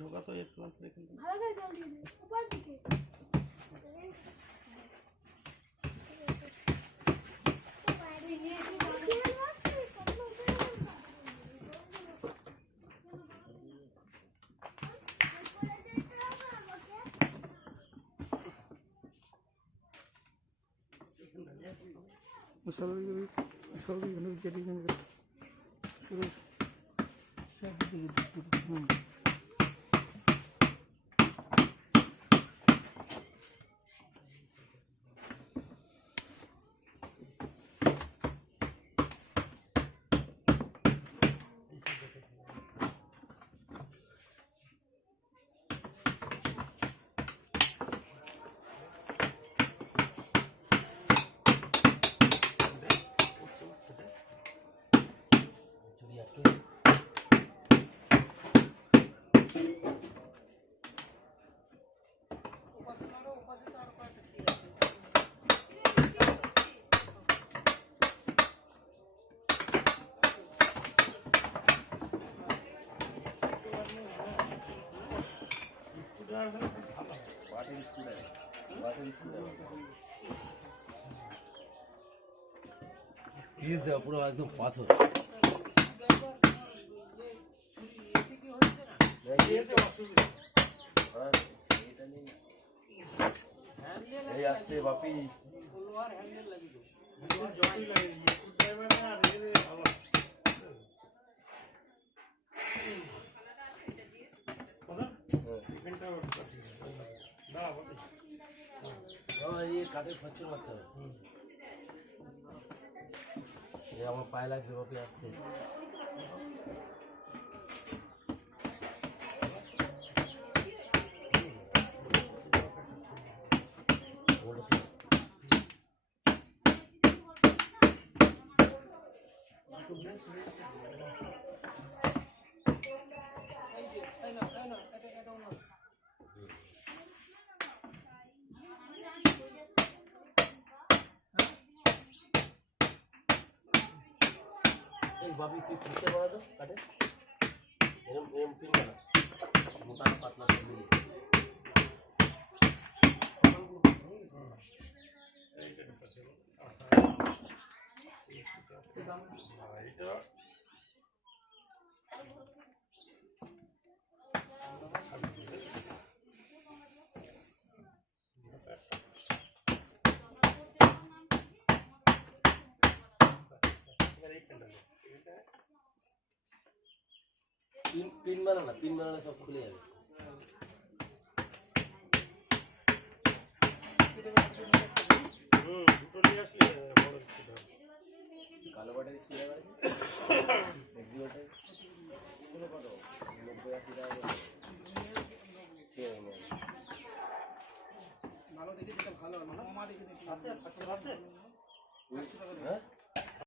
ঢোকা তো পিস দেওয়া পুরো একদম পাথর। এই আসতে বাপি কাঠের খরচ মারতে হবে। আমার পায়ে লাগছে বাপি আসতে। বাপি তুই পিসে বানাতো কাটে এরম এরম পিন বানা মোটা না পাতলা সব মিলিয়ে पिन बनाना, पिन बनाने सब खुले जाए। कालो बटर इसमें लगा है। एक्सिबोटर। इसमें करो। 90 या 80 मालो देखिए कितना भालो है। अच्छा अच्छा अच्छा।